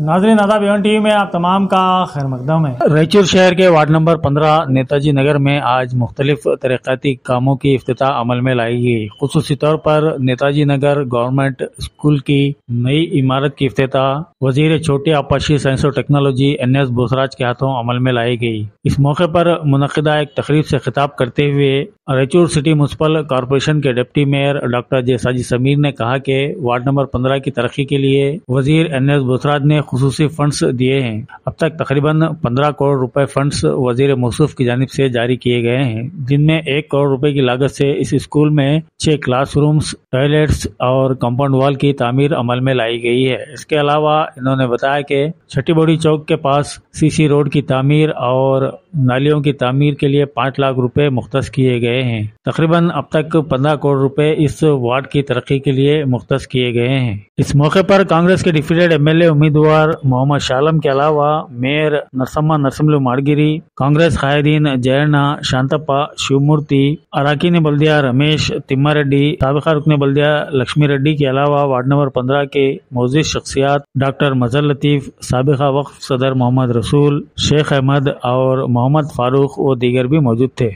नाज़रीन आदाब, Avon TV में आप तमाम का खैर मकदम है। रायचूर शहर के वार्ड नंबर 15 नेताजी नगर में आज मुख्तलिफ तरक्याती कामों की इफ्तिताह अमल में लाई गई। खुसूसी तौर पर नेताजी नगर गवर्नमेंट स्कूल की नई इमारत की इफ्तिताह वजीर छोटी आपाशी साइंस और टेक्नोलॉजी NS बोसराज के हाथों अमल में लाई गई। इस मौके पर मुनक़िदा एक तकरीब से खिताब करते हुए रायचूर सिटी म्यूनसिपल कॉरपोरेशन के डिप्टी मेयर डॉक्टर जे साजिद समीर ने कहा कि वार्ड नंबर 15 की तरक्की के लिए वजीर NS बोसराज ने खुसूसी फंड्स दिए हैं। अब तक तकरीबन 15 करोड़ रुपए फंड्स वजीर मौसूफ की जानिब से जारी किए गए हैं, जिनमें 1 करोड़ रुपए की लागत से इस स्कूल में 6 क्लासरूम्स, टॉयलेट्स और कंपाउंड वॉल की तामीर अमल में लाई गई है। इसके अलावा इन्होंने बताया कि छठी बोड़ी चौक के पास CC रोड की तामीर और नालियों की तामीर के लिए 5 लाख रुपए मुख्तस किए गए हैं। तकरीबन अब तक 15 करोड़ रुपए इस वार्ड की तरक्की के लिए मुख्तस किए गए हैं। इस मौके पर कांग्रेस के डिफीटेड MLA उम्मीदवार मोहम्मद शालम के अलावा मेयर नरसम्मा नरसिम्हलु माडगिरी, कांग्रेस कायदीन जयण्णा, शांतप्पा, शिवमूर्ति, अराकीन बल्दिया रमेश तिम्मारेड्डी, साबिका रुकने बल्दिया लक्ष्मी रेड्डी के अलावा वार्ड नंबर 15 के मौजूद शख्सियात डॉक्टर मजहर लतीफ, साबिका वक्फ सदर मोहम्मद रसूल, शेख अहमद और मोहम्मद फारूक व दीगर भी मौजूद थे।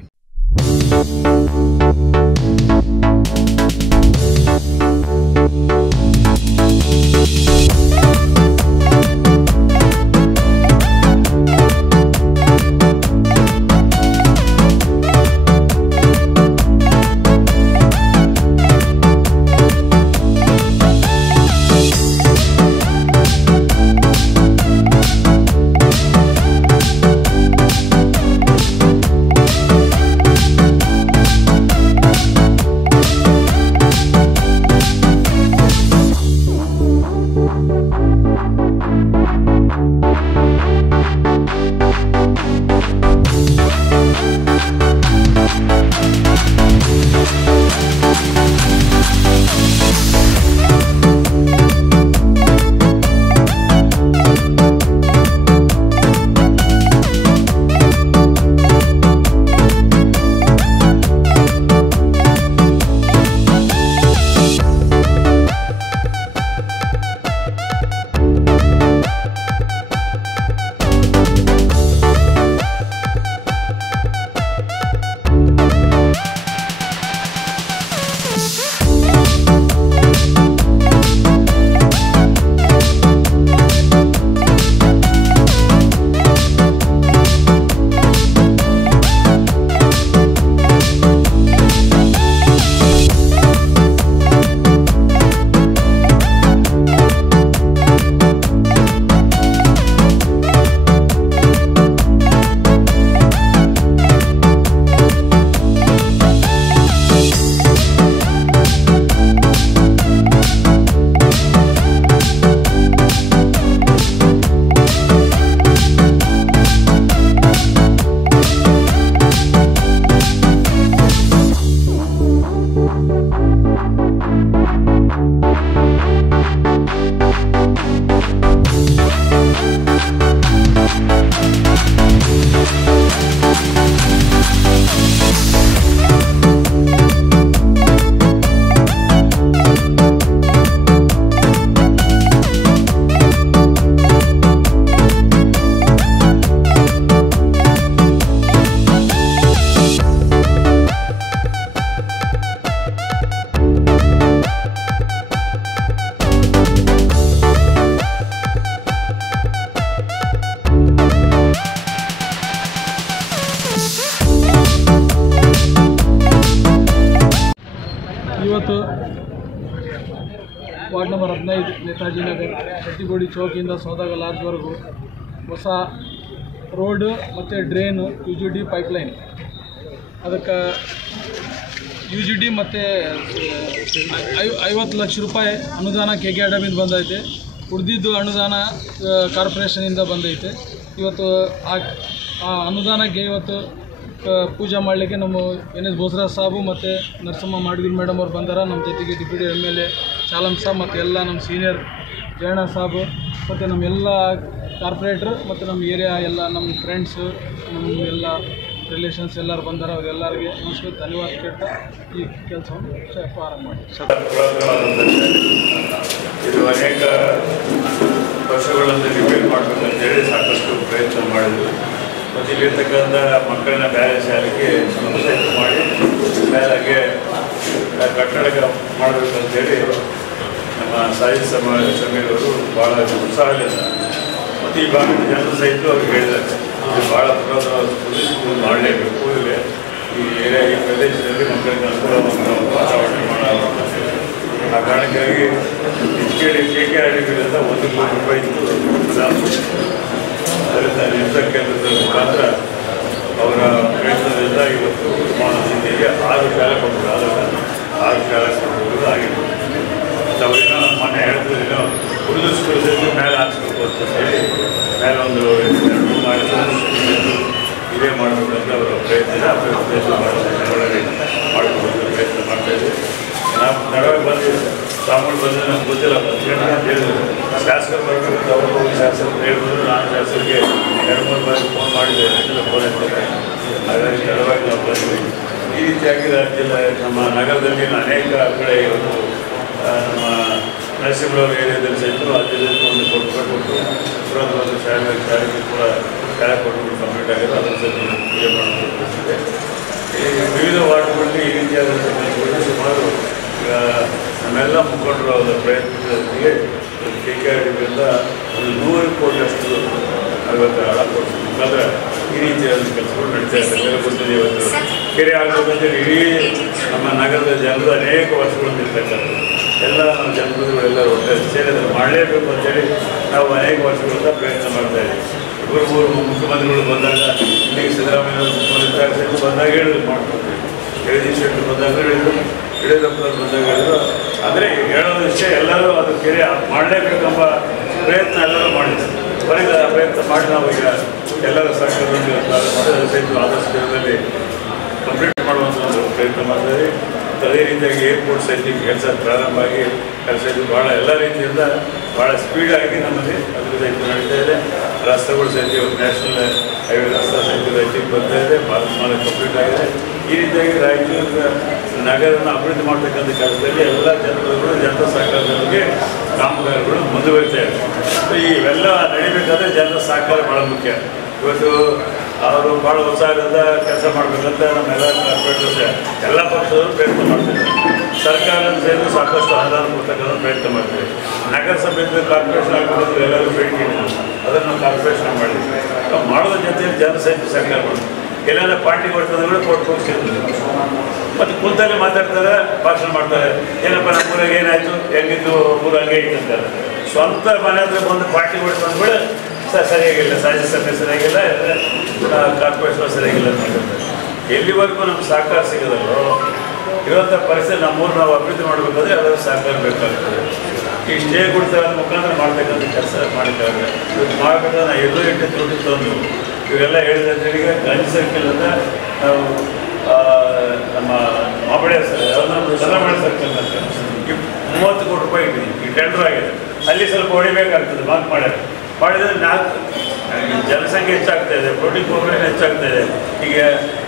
ಇವತ್ತು ವಾರ್ಡ್ ನಂಬರ್ 15 ನೇತಾಜಿ ನಗರ್ ಚಟ್ಟಿಬೋಡಿ ಚೌಕಿಂದ ಸೌದಾಗ ಲಾಡ್ಜ್ವರೆಗೂ ಹೊಸ ರೋಡ್ ಮತ್ತು ಡ್ರೈನು UGD ಪೈಪ್ಲೈನ್ ಅದಕ್ಕೆ UGD ಮತ್ತು 50 ಲಕ್ಷ ರೂಪಾಯಿ ಅನುದಾನ KKADMಯಿಂದ ಬಂದೈತೆ. ಉಳಿದಿದ್ದು ಅನುದಾನ ಕಾರ್ಪೊರೇಷನಿಂದ ಬಂದೈತೆ. ಇವತ್ತು ಆ ಅನುದಾನಕ್ಕೆ ಇವತ್ತು ಪೂಜೆ ಮಾಡಲಿಕ್ಕೆ ನಮ್ಮ NS ಬೋಸರಾಜ್ ಸಾಬು ಮತ್ತು ನರಸಮ್ಮ ಮಾಡಗಿರಿ ಮೇಡಮ್ ಅವ್ರು ಬಂದಾರ. ನಮ್ಮ ಜೊತೆಗೆ ಡಿಪ್ಯೂಟಿ MLA ಚಾಲಂ ಸಾಬ್ ಮತ್ತು ಎಲ್ಲ ನಮ್ಮ ಸೀನಿಯರ್ ಜಯಣ್ಣ ಸಾಬು ಮತ್ತು ನಮ್ಮ ಎಲ್ಲ ಕಾರ್ಪೊರೇಟ್ರು ಮತ್ತು ನಮ್ಮ ಏರಿಯಾ ಎಲ್ಲ ನಮ್ಮ ಫ್ರೆಂಡ್ಸು ನಮ್ಮ ಎಲ್ಲ ರಿಲೇಷನ್ಸ್ ಎಲ್ಲರೂ ಬಂದಾರೆ, ಅವರೆಲ್ಲರಿಗೆ ನಮಸ್ಕಾರ ಧನ್ಯವಾದ ಕೇಳ್ತಾ ಈ ಕೆಲಸವನ್ನು ಪ್ರಾರಂಭ ಮಾಡಿ. ಇದು ಅನೇಕ ವರ್ಷಗಳಲ್ಲಿ ರಿಪೇರ್ ಮಾಡಬೇಕಂತೇಳಿ ಸಾಕಷ್ಟು ಪ್ರಯತ್ನ ಮಾಡಿದ್ವಿ. ಮತ್ತು ಇಲ್ಲಿರ್ತಕ್ಕಂಥ ಮಕ್ಕಳನ್ನ ಬೇರೆ ಶಾಲೆಗೆ ಶಿಫ್ಟ್ ಮಾಡಿ ಬೇರೆಗೆ ಕಟ್ಟಡ ಮಾಡಬೇಕಂತೇಳಿ ನಮ್ಮ ಸಾಹಿತ್ಯ ಸಮಾಜದವರು ಭಾಳ ಉತ್ಸಾಹದಿಂದ ಮತ್ತು ಈ ಭಾಗದ ಜನರು ಸಹಿತ ಅವ್ರಿಗೆ ಹೇಳಿದ್ದಾರೆ, ಇದು ಭಾಳ ಪುರಾತನವಾದ ಸ್ಕೂಲ್ ಮಾಡಲೇಬೇಕು. ಇಲ್ಲಿ ಈ ಏರಿಯಾ ಈ ಪ್ರದೇಶದಲ್ಲಿ ಮಕ್ಕಳಿಗೆ ಅನುಕೂಲವಾದ ವಾತಾವರಣ ಮಾಡಬೇಕು. ಆ ಕಾರಣಕ್ಕಾಗಿ KKRDBಯಿಂದ 1 ಕೋಟಿ ರೂಪಾಯಿ ಅದರಿಂದ ನಿಮಿಷ ಕೇಂದ್ರದ ಮುಖಾಂತರ ಅವರ ಪ್ರಯತ್ನದಿಂದ ಇವತ್ತು ನಿರ್ಮಾಣ ಸ್ಥಿತಿಗೆ 6 ಶಾಲೆ ಕೊಟ್ಟರು. ಅದನ್ನು 6 ಶಾಲೆ ಕೊಡುವುದು ಆಗಿದೆ. ಮತ್ತು ಅವರಿನ ಮೊನ್ನೆ ಹೇಳ್ತಿದ್ದೀನೋ ಉರ್ದು ಸ್ಕೂಲ್ಸಲ್ಲಿ ಮೇಲೆ ಹಾಕ್ಸ್ಬೇಕು ಅಂತ ಹೇಳಿ ಮೇಲೆ ಒಂದು 2 ಮಾಡಿ ಇದೇ ಮಾಡಬೇಕಂತ ಅವರ ಪ್ರಯತ್ನ ಮಾಡಬೇಕು ಪ್ರಯತ್ನ ಮಾಡ್ತಾಯಿದ್ದೀವಿ. ನಾವು ನಡುವೆ ಬಂದಿದ್ದೀವಿ, ಸಾಮಾನ್ಯ ಬಂದು ನಮ್ಗೆ ಗೊತ್ತಿಲ್ಲ ಅಂತ ಹೇಳಿದ್ರು. ಶಾಸಕರು ಬರಬೇಕು, ಅವರು ಶಾಸಕರು ಹೇಳಿದ್ರು. ನಾನು ಶಾಸಕರಿಗೆ 2-3 ಬಾರಿ ಫೋನ್ ಮಾಡಿದ್ದೆ, ಫೋನ್ ಎತ್ತಾರೆ. ಹಾಗಾಗಿ ತಡವಾಗಿ ನಾವು ಬಂದ್ವಿ. ಈ ರೀತಿಯಾಗಿ ರಾಜ್ಯದ ನಮ್ಮ ನಗರದಲ್ಲಿ ಅನೇಕ ಕಡೆ ಇವತ್ತು ನಮ್ಮ ನರಸಿಂಹರಾವ್ ಏರಿಯಾದಲ್ಲಿ ಸಹಿತ ರಾಜ್ಯದಲ್ಲಿ 1 ಕೋಟಿ ರೂಪಾಯಿ ಕೊಟ್ಟು ಪುರಾತನವಾದ ಶಾಲೆಗೆ ಕೂಡ ಶಾಲೆ ಕೊಟ್ಟು ಕಂಪ್ಲೀಟ್ ಆಗಿದೆ. ಅದನ್ನು ಸಹಿತ ಪೂಜೆ ಮಾಡಬೇಕಿದೆ. ಈ ವಿವಿಧ ವಾರ್ಡ್ಗಳಲ್ಲಿ ಈ ರೀತಿಯಾದಂಥ ಕೆಲಸಗಳು ಸುಮಾರು ಈಗ ನಮ್ಮೆಲ್ಲ ಮುಖಂಡರು ಅವರ ಪ್ರಯತ್ನದೊಂದಿಗೆ KKRDBಯಿಂದ ಒಂದು 100 ಕೋಟಿಯಷ್ಟು ಇವತ್ತು ಹಣ ಕೊಡಿಸೋ ಮುಖಾಂತರ ಈ ರೀತಿಯಾದ ಕೆಲಸಗಳು ನಡೀತಾ ಇದ್ದಾರೆ. ಗೊತ್ತಿದೆ, ಇವತ್ತು ಕೆರೆ ಆಗಬೇಕಂತೇಳಿ ಇಡೀ ನಮ್ಮ ನಗರದ ಜನರು ಅನೇಕ ವರ್ಷಗಳಿಂದ ಇರ್ತಕ್ಕಂಥದ್ದು ಎಲ್ಲ ನಮ್ಮ ಜನಪ್ರತಿನಿಧಿಗಳೆಲ್ಲರೂ ಒಟ್ಟಾರೆ ಸೇರಿ ಅದನ್ನು ಮಾಡಲೇಬೇಕು ಅಂತೇಳಿ ನಾವು ಅನೇಕ ವರ್ಷಗಳಿಂದ ಪ್ರಯತ್ನ ಮಾಡ್ತಾಯಿದ್ದೀವಿ. 3 ಮುಖ್ಯಮಂತ್ರಿಗಳು ಬಂದಾಗ, ಇಲ್ಲಿಗೆ ಸಿದ್ದರಾಮಯ್ಯ ಮುಖ್ಯಮಂತ್ರಿ ಬಂದಾಗ ಹೇಳಿದ್ರು ಮಾಡ್ಕೊಡ್ತೀವಿ, ಜಗದೀಶ್ ಶೆಟ್ಟರ್ ಬಂದಾಗ ಹೇಳಿದ್ರು, ಯಡಿಯೂರಪ್ಪನವ್ರು ಬಂದಾಗ ಹೇಳಿದ್ರು. ಅಂದರೆ ಹೇಳೋದು ವಿಷಯ ಎಲ್ಲರೂ ಅದು ಕೆರೆ ಮಾಡಲೇಬೇಕೆಂಬ ಪ್ರಯತ್ನ ಎಲ್ಲರೂ ಮಾಡಿದ್ರು. ಕೊನೆಗೆ ಆ ಪ್ರಯತ್ನ ಮಾಡಿ ನಾವು ಈಗ ಎಲ್ಲರ ಸರ್ಕಾರದಲ್ಲಿ ಸಹಿತ ಆದಷ್ಟು ದಿನದಲ್ಲಿ ಕಂಪ್ಲೀಟ್ ಮಾಡುವಂಥ ಒಂದು ಪ್ರಯತ್ನ ಮಾಡ್ತಾಯಿದ್ದೀವಿ. ಅದೇ ರೀತಿಯಾಗಿ ಏರ್ಪೋರ್ಟ್ ಸಹಿತ ಕೆಲಸ ಪ್ರಾರಂಭ ಆಗಿ ಕೆಲಸ ಇದು ಭಾಳ ಎಲ್ಲ ರೀತಿಯಿಂದ ಭಾಳ ಸ್ಪೀಡಾಗಿ ನಮ್ಮಲ್ಲಿ ಅದ್ರ ಸಹಿತ ನಡೀತಾ ಇದೆ. ರಸ್ತೆಗಳು ಸಹಿತ ಇವತ್ತು ನ್ಯಾಷನಲ್ ಹೈವೇ ರಸ್ತೆ ಸಹಿತ ರೈತಿಗೆ ಬರ್ತಾ ಇದೆ, ಭಾರತ ಮಾಲೆ ಕಂಪ್ಲೀಟ್ ಆಗಿದೆ. ಈ ರೀತಿಯಾಗಿ ರಾಯಚೂರು ನಗರವನ್ನು ಅಭಿವೃದ್ಧಿ ಮಾಡ್ತಕ್ಕಂಥ ಕೆಲಸದಲ್ಲಿ ಎಲ್ಲ ಜನರುಗಳು ಜನರ ಸಹಕಾರದೊಂದಿಗೆ ಕಾಮಗಾರಿಗಳು ಮುಂದುವರಿತಾ ಇದೆ. ಇವೆಲ್ಲ ನಡಿಬೇಕಾದ್ರೆ ಜನರ ಸಹಕಾರ ಭಾಳ ಮುಖ್ಯ. ಇವತ್ತು ಅವರು ಭಾಳ ಉತ್ಸಾಹದಿಂದ ಕೆಲಸ ಮಾಡಬೇಕಂತ ನಮ್ಮೆಲ್ಲ ಕಾರ್ಪೊರೇಟರ್ಸ್ ಎಲ್ಲ ಪಕ್ಷದವರು ಪ್ರಯತ್ನ ಮಾಡ್ತಿದ್ದಾರೆ. ಸರ್ಕಾರದ ಸೇರಿ ಸಾಕಷ್ಟು ಅನುದಾನ ಕೊಡ್ತಕ್ಕಂಥ ಪ್ರಯತ್ನ ಮಾಡ್ತೀವಿ. ನಗರಸಭೆಯಿಂದ ಕಾರ್ಪೊರೇಷನ್ ಆಗಬೇಕು ಎಲ್ಲರೂ ಬೇಡಿಕೆ ಅದನ್ನು ಕಾರ್ಪೊರೇಷನ್ ಮಾಡಿದ್ವಿ. ಮಾಡೋದ್ರ ಜೊತೆಯಲ್ಲಿ ಜನರ ಸಹಿತ ಸಹಕಾರ ಮಾಡ್ತೀವಿ. ಎಲ್ಲೆಲ್ಲ ಪಾರ್ಟಿ ಬರ್ತದಗಳು ಕೊಟ್ಟು ಹೋಗ್ತಿರ್ತೀವಿ. ಮತ್ತು ಕುಂತಲ್ಲಿ ಮಾತಾಡ್ತಾರೆ, ಭಾಷಣ ಮಾಡ್ತಾರೆ. ಏನಪ್ಪ ನಮ್ಮ ಊರಾಗ ಏನಾಯಿತು, ಹೆಂಗಿದ್ದು ಊರು ಹಂಗೆ ಇಟ್ಟಂತಾರೆ. ಸ್ವಂತ ಮನೆ ಹತ್ರ ಬಂದು ಪಾರ್ಟಿ ಬಂದ್ಬಿಡು ಸರಿಯಾಗಿಲ್ಲ, ಸಾಹಿತ್ಯ ಸಭೆ ಸರಿಯಾಗಿಲ್ಲ, ಕಾರ್ಪೊರೇಷನ್ ಸರಿಯಾಗಿಲ್ಲ ಅಂತ ಹೇಳ್ತಾರೆ. ಎಲ್ಲಿವರೆಗೂ ನಮ್ಗೆ ಸಹಕಾರ ಸಿಗೋದಲ್ಲೋ ಇರುವಂಥ ಪರಿಸ್ಥಿತಿ ನಮ್ಮೂರು ನಾವು ಅಭಿವೃದ್ಧಿ ಮಾಡಬೇಕಾದ್ರೆ ಅದರ ಸಹಕಾರ ಬೇಕಾಗ್ತದೆ. ಈ ಸ್ಟೇ ಕೊಡ್ತಾರೆ ಮುಖಾಂತರ ಮಾಡ್ತಕ್ಕಂಥ ಕೆಲಸ ಮಾಡಿದ್ದಾರೆ. ಇವತ್ತು ಮಾಡಬೇಕಾದ್ರೆ ನಾವು ಎಲ್ಲೂ ಇಟ್ಟು ದುಡ್ಡು ತಂದು ಇವರೆಲ್ಲ ಹೇಳಿದ ಜೊತೆಗೆ ಗಂಜಿ ಸರ್ಕಲ್ ಅಂತ ನಾವು ನಮ್ಮ ಮಾಬಳೆ ಚಂದ್ರಮಳೆ ಸರ್ಕಲ್ ಅಂತ 30 ಕೋಟಿ ರೂಪಾಯಿ ಇಟ್ಟಿದ್ದೀವಿ. ಈ ಟೆಂಡರ್ ಆಗಿದೆ. ಅಲ್ಲಿ ಸ್ವಲ್ಪ ಹೊಡಿಬೇಕಾಗ್ತದೆ, ಮಾರ್ಕ್ ಮಾಡಿದರೆ 4 ಜನಸಂಖ್ಯೆ ಹೆಚ್ಚಾಗ್ತಾ ಇದೆ, ಪ್ರೋಟೀನ್ ಪಾಪ್ಯುಲೇಷನ್ ಹೆಚ್ಚಾಗ್ತಾ ಇದೆ. ಈಗ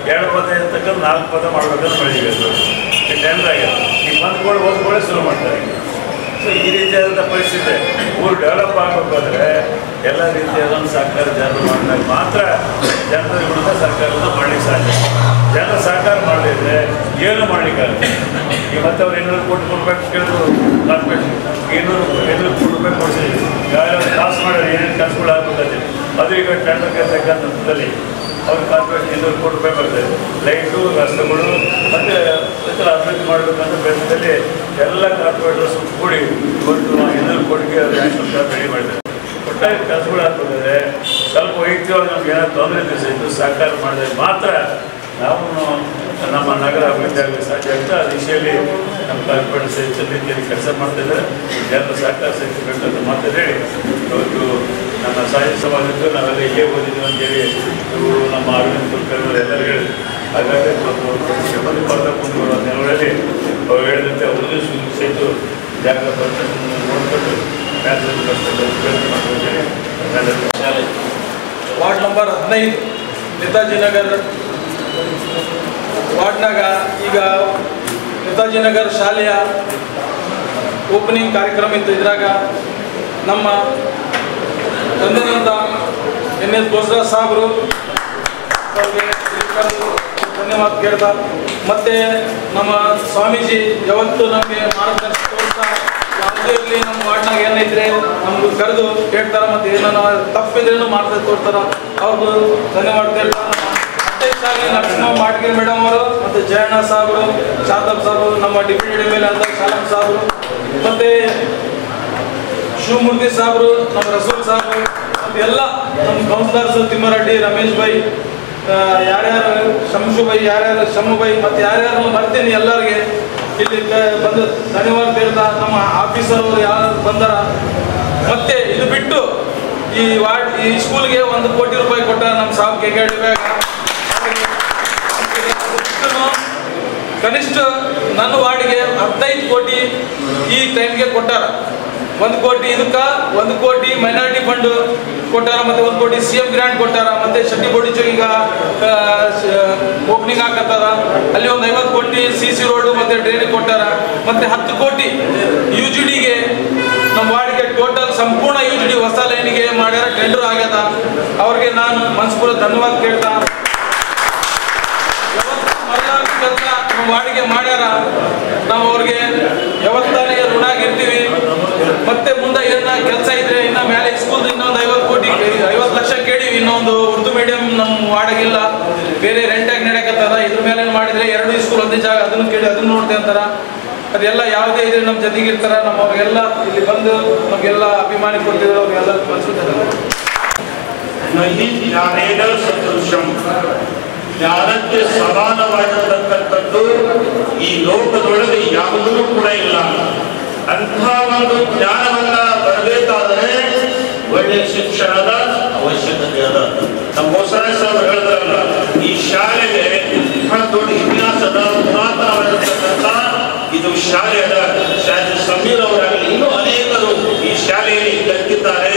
2 ಪದ ಇರ್ತಕ್ಕಂಥ 4 ಪದ ಮಾಡಬೇಕಂತ ಮಾಡಿದ್ದೀವಿ. ಅದು ಈ ಟೆಂಡರ್ ಆಗಿದೆ. ಈ ಬಂದ್ಗಳು ಓದ್ಕೊಳ್ಳೆ ಶುರು ಮಾಡ್ತಾರೆ. ಸೊ ಈ ರೀತಿಯಾದಂಥ ಪರಿಸ್ಥಿತಿ ಊರು ಡೆವಲಪ್ ಆಗಬೇಕಾದ್ರೆ ಎಲ್ಲ ರೀತಿಯಾದಂಥ ಸಹಕಾರ ಜನರು ಮಾಡಿದಾಗ ಮಾತ್ರ ಜನರ ವಿರುದ್ಧ ಸರ್ಕಾರವನ್ನು ಮಾಡಲಿಕ್ಕೆ ಸಾಧ್ಯ. ಜನರ ಸಹಕಾರ ಮಾಡಲಿದ್ರೆ ಏನು ಮಾಡಲಿಕ್ಕಾಗುತ್ತೆ. ಈಗ ಮತ್ತೆ ಅವ್ರು 200 ಕೋಟಿ ರೂಪಾಯಿ ಕೇಳಿದ್ರು ಕಾರ್ಪೊರೇಷನ್ 200 ಕೋಟಿ ರೂಪಾಯಿ ಕೊಡಿಸಿದ್ವಿ. ಯಾವ್ಯಾವ ಕಾಸು ಮಾಡಿದ್ರೆ ಏನೇನು ಕೆಲಸಗಳು ಆಗ್ಬೇಕಾದ್ರೆ ಅದು ಈಗ ಟೆಂಡರ್ ಕೇಳ್ತಕ್ಕಂಥದ್ದಲ್ಲಿ ಅವ್ರ ಕಾರ್ಪೊರೇಷನ್ 200 ಕೋಟಿ ರೂಪಾಯಿ ಬರ್ತದೆ. ಲೈಟು, ರಸ್ತೆಗಳು ಮತ್ತು ಇತರ ಅಭಿವೃದ್ಧಿ ಮಾಡಬೇಕಂತ ಪ್ರಯತ್ನದಲ್ಲಿ ಎಲ್ಲ ಕಾರ್ಪೊರೇಟರ್ಸ್ ಕೂಡಿ ಇವತ್ತು 200 ಕೋಟಿಗೆ ನ್ಯಾಷನಲ್ ಕಾರ್ಡ್ ರೆಡಿ ಮಾಡಿದ್ದಾರೆ. ಒಟ್ಟಾಗಿ ಕೆಲಸಗಳು ಆಗ್ಬೇಕಾದ್ರೆ ಸ್ವಲ್ಪ ವೈಯಕ್ತಿಕವಾಗಿ ನಮ್ಗೆ ಏನಾದ್ರು ತೊಂದರೆ ಇದ್ದು ಸಹಕಾರ ಮಾಡಿದ್ರೆ ಮಾತ್ರ ನಾವು ನಮ್ಮ ನಗರ ಅಭಿವೃದ್ಧಿ ಆಗಲಿಕ್ಕೆ ಸಾಧ್ಯ ಆಗುತ್ತೆ. ಆ ದಿಶೆಯಲ್ಲಿ ನಮ್ಮ ಕಾರ್ಪೊರೇಟರ್ ಸಹಿತ ರೀತಿಯಲ್ಲಿ ಕೆಲಸ ಮಾಡ್ತಾಯಿದ್ದಾರೆ. ಜನರ ಸಹಕಾರ ಸಹಿತ ಬೇಕಂತ ಮಾತಾಡಿ ಇವತ್ತು ನಮ್ಮ ಸಾಹಿತ್ಯ ಸಮಾಜಕ್ಕೂ ನಾವೆಲ್ಲ ಇಲ್ಲೇ ಓದಿದ್ದೀವಿ ಅಂತೇಳಿ ಇವರು ನಮ್ಮ ಅರವಿಂದ್ ಕುಲಕರ್ಣಿ ಎಲ್ಲರೂ ಹೇಳಿದ್ರು. ಹಾಗಾಗಿ ಬರ್ತಾ ಮುಂದುವರುವ ದಿನಗಳಲ್ಲಿ ಅವ್ರು ಹೇಳಿದಂತೆ ಅವ್ರದ್ದು ಸಹಿತ ಜಾಗ ನೋಡ್ಕೊಂಡು ವಾರ್ಡ್ ನಂಬರ್ 15 ನೇತಾಜಿ ನಗರ್ ವಾರ್ಡ್ನಾಗ ಈಗ ನೇತಾಜಿ ನಗರ್ ಶಾಲೆಯ ಓಪನಿಂಗ್ ಕಾರ್ಯಕ್ರಮ ಇತ್ತು. ಇದ್ರಾಗ ನಮ್ಮ ತಂದೆಯಿಂದ ಎನ್.ಎಸ್. ಬೋಸರಾಜ್ ಸಾಹೇಬರು ಅವ್ರಿಗೆ ಧನ್ಯವಾದ ಕೇಳ್ತಾ, ಮತ್ತು ನಮ್ಮ ಸ್ವಾಮೀಜಿ ಯಾವತ್ತು ನಮಗೆ ಮಾರ್ಗದರ್ಶನ ತೋರಿಸ್ತಾ, ಯಾವುದೇ ಇರಲಿ ನಮ್ಮ ವಾರ್ಡ್ನಾಗ ಏನೈತ್ರಿ ನಮ್ಗೆ ಕರೆದು ಕೇಳ್ತಾರೆ, ಮತ್ತು ಏನೋ ತಪ್ಪಿದ್ರೇನು ಮಾಡ್ತಾ ತೋರ್ತಾರೆ. ಅವ್ರಿಗೂ ಧನ್ಯವಾದ ಕೇಳ್ತಾ, ಅಧ್ಯಕ್ಷರಾಗಿ ನರಸಿಂಹ ಮಾಡ್ಗಿರಿ ಮೇಡಮ್ ಅವರು, ಮತ್ತು ಜಯಣ್ಣ ಸಾಹೇಬರು, ಶಾರದಪ್ಪ ಸಾಹೇಬರು, ನಮ್ಮ ಡಿಪ್ಯೂಟಿ ಎಮ್.ಎಲ್.ಎ ಆದ ಶಾಲಂ ಸಾಹೇಬರು, ಮತ್ತು ಶಿವಮೂರ್ತಿ ಸಾಹೇಬರು, ನಮ್ಮ ರಸೂಲ್ ಸಾಹೇಬರು, ಮತ್ತು ಎಲ್ಲ ನಮ್ಮ ಕೌನ್ಸಿಲರ್ಸು ತಿಮ್ಮರೆಡ್ಡಿ, ರಮೇಶ್ ಬೈ, ಯಾರ್ಯಾರು ಶಂಶು ಬೈ, ಯಾರ್ಯಾರು ಶಮ್ಮು ಬೈ, ಮತ್ತು ಯಾರ್ಯಾರು ಬರ್ತೀನಿ ಎಲ್ಲರಿಗೆ ಇಲ್ಲಿ ಬಂದು ಧನ್ಯವಾದ ಹೇಳ್ತಾ, ನಮ್ಮ ಆಫೀಸರ್ ಅವರು ಯಾರು ಬಂದಾರ. ಮತ್ತು ಇದು ಬಿಟ್ಟು ಈ ಸ್ಕೂಲ್ಗೆ 1 ಕೋಟಿ ರೂಪಾಯಿ ಕೊಟ್ಟಾರ ನಮ್ಮ ಸಾಬ್ ಕೆಗೇಡಿ ಬ್ಯಾಗ. ಕನಿಷ್ಠ ನನ್ನ ವಾರ್ಡ್ಗೆ 15 ಕೋಟಿ ಈ ಟೈಮ್ಗೆ ಕೊಟ್ಟಾರ. 1 ಕೋಟಿ ಇದಕ್ಕೆ, 1 ಕೋಟಿ ಮೈನಾರಿಟಿ ಫಂಡ್ ಕೊಟ್ಟಾರ, ಮತ್ತು 1 ಕೋಟಿ CM ಗ್ರಾಂಟ್ ಕೊಟ್ಟಾರ, ಮತ್ತು ಶೆಟ್ಟಿ ಬೋಡಿಚು ಈಗ ಓಪನಿಂಗ್ ಹಾಕತ್ತಾರ. ಅಲ್ಲಿ ಒಂದು 50 ಕೋಟಿ CC ರೋಡು ಮತ್ತು ಡ್ರೈನೇಜ್ ಕೊಟ್ಟಾರ, ಮತ್ತು 10 ಕೋಟಿ UGDಗೆ ನಮ್ಮ ವಾರ್ಡ್ಗೆ ಟೋಟಲ್ ಸಂಪೂರ್ಣ UGD ಹೊಸ ಲೈನಿಗೆ ಮಾಡ್ಯಾರ, ಟೆಂಡರ್ ಆಗ್ಯದ. ಅವ್ರಿಗೆ ನಾನು ಮನಸ್ಪೂರ್ವಕ ಧನ್ಯವಾದ ಕೇಳ್ತಾ, ಕೆಲಸ ನಮ್ಮ ವಾರ್ಡ್ಗೆ ಮಾಡ್ಯಾರ, ನಾವು ಅವ್ರಿಗೆ ಯಾವತ್ತಾನೆ ಋಣಾಗಿರ್ತೀವಿ. ಮತ್ತೆ ಮುಂದೆ ಏನ ಕೆಲಸ ಇದ್ರೆ ಇನ್ನ ಮೇಲೆ ಸ್ಕೂಲ್ ಇನ್ನೊಂದು 50 ಲಕ್ಷ ಕೇಳಿವಿ. ಇನ್ನೊಂದು ಉರ್ದು ಮೀಡಿಯಂ ನಮ್ಮ ವಾರ್ಡ್ಗಿಲ್ಲ, ಬೇರೆ ರೆಂಟಾಗಿ ನಡೆಯಕತ್ತದ. ಇದ್ರ ಮೇಲೆ ಮಾಡಿದ್ರೆ 2 ಸ್ಕೂಲ್ ಒಂದೇ ಜಾಗ, ಅದನ್ನು ಕೇಳಿ ಅದನ್ನು ನೋಡ್ತೆ ಅಂತಾರ. ಅದೆಲ್ಲ ಯಾವುದೇ ಇದ್ರೆ ನಮ್ಮ ಜೊತೆಗೆ ಇರ್ತಾರ. ನಮ್ಮವ್ರಿಗೆಲ್ಲ ಇಲ್ಲಿ ಬಂದು ನಮಗೆಲ್ಲ ಅಭಿಮಾನಿ ಕೊಡ್ತಿದ್ರು, ಅವ್ರಿಗೆಲ್ಲ ಜ್ಞಾನಕ್ಕೆ ಸಮಾನವಾಗಿರತಕ್ಕಂಥದ್ದು ಈ ಲೋಕದೊಳಗೆ ಯಾವುದೂ ಕೂಡ ಇಲ್ಲ. ಅಂಥ ಒಂದು ಜ್ಞಾನವನ್ನ ಬರಬೇಕಾದರೆ ಒಳ್ಳೆಯ ಶಿಕ್ಷಣದ ಅವಶ್ಯಕತೆ ಅದ. ನಮ್ಮ ಬೋಸರಾಜ್ ಸಾಹೇಬ್ ಹೇಳಿದ್ರಲ್ಲ, ಈ ಶಾಲೆಗೆ ಬಹಳ ದೊಡ್ಡ ಇತಿಹಾಸದ ಪುರಾತನವಾಗಿರತಕ್ಕಂಥ ಇದು ಶಾಲೆ ಅದ. ಶಾಲೆ ಸಮೀರ್ ಅವರಾಗಲಿ ಇನ್ನೂ ಅನೇಕರು ಈ ಶಾಲೆಯಲ್ಲಿ ಕಲಿತಿದ್ದಾರೆ.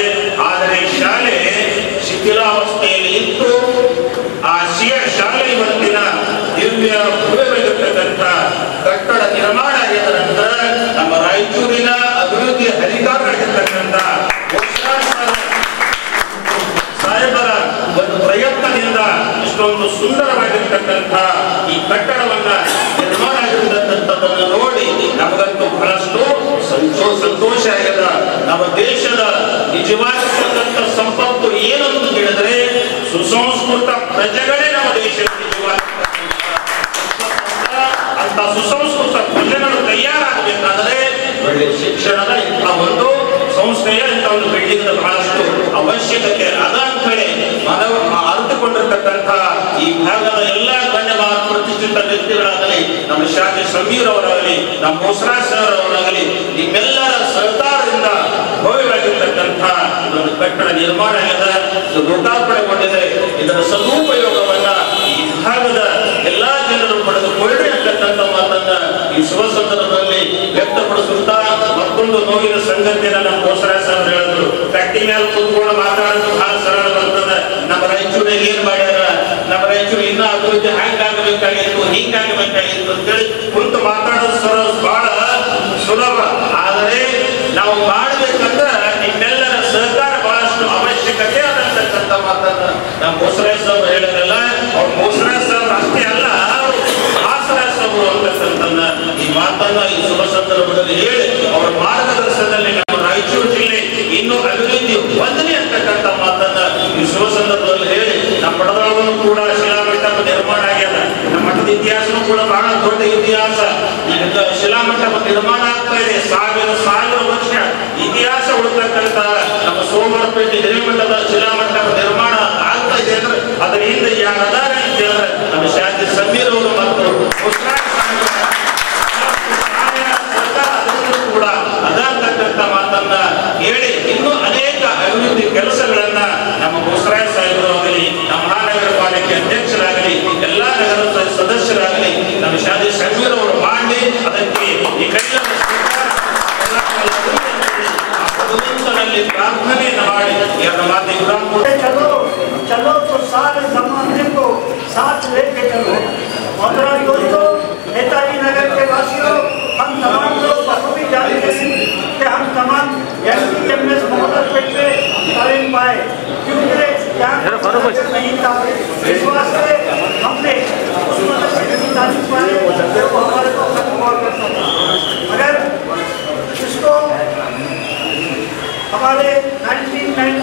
ಆದರೆ ಶಾಲೆ ಶಿಥಿಲಾವಸ್ಥೆಯಲ್ಲಿ ಇತ್ತು. ಆ ಶಾಲೆ ಇವತ್ತಿನ ದಿವ್ಯ ಭವ್ಯವಾಗಿರ್ತಕ್ಕಂಥ ಕಟ್ಟಡ ನಿರ್ಮಾಣ ಆಗಿದ ನಂತರ ನಮ್ಮ ರಾಯಚೂರಿನ ಅಭಿವೃದ್ಧಿ ಅಧಿಕಾರಿಯಾಗಿರ್ತಕ್ಕಂಥ ಸಾಹೇಬರ ಒಂದು ಪ್ರಯತ್ನದಿಂದ ಇಷ್ಟೊಂದು ಸುಂದರವಾಗಿರ್ತಕ್ಕಂಥ ಈ ಕಟ್ಟಡವನ್ನ ನಿರ್ಮಾಣ ಆಗಿರ್ತಕ್ಕಂಥದ್ದನ್ನು ನೋಡಿ ನಮಗಂತೂ ಬಹಳಷ್ಟು ಸಂತೋಷ ಆಗಿದೆ. ನಮ್ಮ ದೇಶದ ನಿಜವಾಗಿರ್ತಕ್ಕಂಥ ಸಂಪತ್ತು ಏನಂತ ಹೇಳಿದ್ರೆ ಸುಸಂಸ್ಕೃತ ಪ್ರಜೆಗಳೇ ನಮ್ಮ ದೇಶದ ನಿಜವಾಗಿ ಅಂತ ಸುಸಂಸ್ಕೃತ ಪ್ರಜೆಗಳು ತಯಾರಾಗಬೇಕಾದರೆ ಒಳ್ಳೆಯ ಶಿಕ್ಷಣದ ಇಂಥ ಒಂದು ಸಂಸ್ಥೆಯ ಇಂಥ ಒಂದು ಬಿಲ್ಡಿಂಗ್ ಬಹಳಷ್ಟು ಅವಶ್ಯಕತೆ ಅದ ಅಂತ ಹೇಳಿ ಅರಿತುಕೊಂಡಿರ್ತಕ್ಕಂಥ ಈ ಭಾಗದ ಎಲ್ಲ ಗಣ್ಯವಾದ ಪ್ರತಿಷ್ಠಿತ ವ್ಯಕ್ತಿಗಳಾಗಲಿ, ನಮ್ಮ ಶಾಲೆ ಸಮೀರ್ ಅವರಾಗಲಿ, ನಮ್ಮ ಬೋಸರಾಜ್ ಸರ್ ಅವರಾಗಲಿ, ನಿಮ್ಮೆಲ್ಲರ ಸಹಕಾರದಿಂದ ಭವ್ಯವಾಗಿರ್ತಕ್ಕಂಥ ಇದೊಂದು ಕಟ್ಟಡ ನಿರ್ಮಾಣ ಆಗಿದೆ, ಇದು ಲೋಕಾರ್ಪಣೆಗೊಂಡಿದೆ. ಇದರ ಸದುಪಯೋಗವನ್ನ ಈ ಭಾಗದ ಎಲ್ಲಾ ಜನರು ಪಡೆದುಕೊಳ್ಳಿ ಅಂತಕ್ಕಂಥ ಮಾತನ್ನ ಈ ಶುಭ ಸಂದರ್ಭದಲ್ಲಿ ವ್ಯಕ್ತಪಡಿಸುತ್ತಾ, ಮತ್ತೊಂದು ನೋವಿನ ಸಂಗತಿಯನ್ನ ನಮ್ಮ ಬೋಸರಾಜ್ ಸರ್ ಹೇಳಿದ್ರು. ಕಟ್ಟಿ ಮೇಲೆ ಕೂತ್ಕೊಂಡು ಮಾತಾಡೋದು ಬಹಳ ಸರಳ ಬರ್ತದೆ. ನಮ್ಮ ರಾಯಚೂರಿಗೆ ಏನ್ ಮಾಡ್ಯಾರ, ನಮ್ಮ ರಾಯಚೂರು ಇನ್ನೂ ಅಭಿವೃದ್ಧಿ ಹ್ಯಾಂಗಾಗಬೇಕಾಗಿತ್ತು, ಹಿಂಗಾಗಬೇಕಾಗಿತ್ತು ಅಂತೇಳಿ ಕುಂತು ಮಾತಾಡೋದು ಬಹಳ ಸುಲಭ. ಆದರೆ ನಾವು ಮಾಡಬೇಕಂದ್ರೆ ನಿಮ್ಮೆಲ್ಲರ ಸಹಕಾರ ಬಹಳಷ್ಟು ಅವಶ್ಯಕತೆ ಆದಂತಕ್ಕಂಥ ಮಾತನ್ನ ನಮ್ಮ ಬೋಸರಾಜ್ ಸಾಹೇಬ್ ಹೇಳಿದ್ರಲ್ಲ. ಅವ್ರು ಬೋಸರಾಜ್ ಸಾಹೇಬ್ ಅಷ್ಟೇ ಅಲ್ಲ, ಹಾಸರಾಜ್ ಸಾಹೇಬರು ಅಂತಕ್ಕಂಥನ್ನ ಈ ಮಾತನ್ನ ಈ ಶುಭ ಸಂದರ್ಭದಲ್ಲಿ ಹೇಳಿ ಅವರ ಮಾರ್ಗದರ್ಶನದಲ್ಲಿ ನಮ್ಮ ರಾಯಚೂರು ಜಿಲ್ಲೆ ಇನ್ನೂ ಅಭಿವೃದ್ಧಿ ಹೊಂದಲಿ ಅಂತಕ್ಕಂಥ ಮಾತನ್ನ ಈ ಶುಭ ಸಂದರ್ಭದಲ್ಲಿ ಹೇಳಿ, ನಮ್ಮ ಮಠದೊಳಗೂ ಕೂಡ ಶಿಲಾಮಂಟಪ ನಿರ್ಮಾಣ ಆಗ್ಯದ. ನಮ್ಮ ಮಠದ ಇತಿಹಾಸನೂ ಕೂಡ ಬಹಳ ದೊಡ್ಡ ಇತಿಹಾಸ. ಈಗ ಶಿಲಾಮಂಟಪ ನಿರ್ಮಾಣ ಆಗ್ತಾ ಇದೆ. ಸಾವಿರ ವರ್ಷ ಇತಿಹಾಸ ಉಳಿತಕ್ಕಂಥ ನಮ್ಮ ಸೋಮವಾರಪೇಟೆ ಹಿರೇಮಠದ ಶಿಲಾಮಂಟಪ ನಿರ್ಮಾಣ ಆಗ್ತಾ ಇದೆ ಅಂದ್ರೆ ಅದರ ಹಿಂದೆ ಯಾರದಾರ ಅಂತ ಹೇಳಿದ್ರೆ ನಮ್ಮ ಶಾಲೆ ಸಮೀರ್ ಅವರು ಮತ್ತು ಕೂಡ ಅದಾಗ್ತಕ್ಕಂಥ ಮಾತನ್ನ ಹೇಳಿ ಇನ್ನೂ ಅನೇಕ ಅಭಿವೃದ್ಧಿ ಕೆಲಸಗಳನ್ನ ನಮ್ಮ ಬೋಸರಾಜ್ ಸಾಹೇಬರಾಗಲಿ, ನಮ್ಮ ಮಹಾನಗರ ಪಾಲಿಕೆ ಅಧ್ಯಕ್ಷರಾಗಲಿ, ಎಲ್ಲಾ ನಗರ ಸದಸ್ಯರಾಗಲಿ ನಮ್ಮ ಶಾಲೆ ಸಮೀರ್ ಅವರು ಮಾಡಿ ಅದಕ್ಕೆ ಈ ಕೈಯಲ್ಲಿ प्रार्थने नवाड़ी या नमाज़ इब्राहिम चलो चलो तो सारे ज़माने को साथ लेके चलो। मोहतरम दोस्तों, नेताजी नगर के वासियों, हम तमाम लोग बखूबी जानते हैं कि हम तमाम एमएस मोहम्मदपेट में तालीम पाए, क्योंकि यहाँ नहीं था। इस वास्ते हमने उस मदरसे की तालीम पाए जो हमारे को खत्म हुआ करता था। मगर इसको हमारे 1990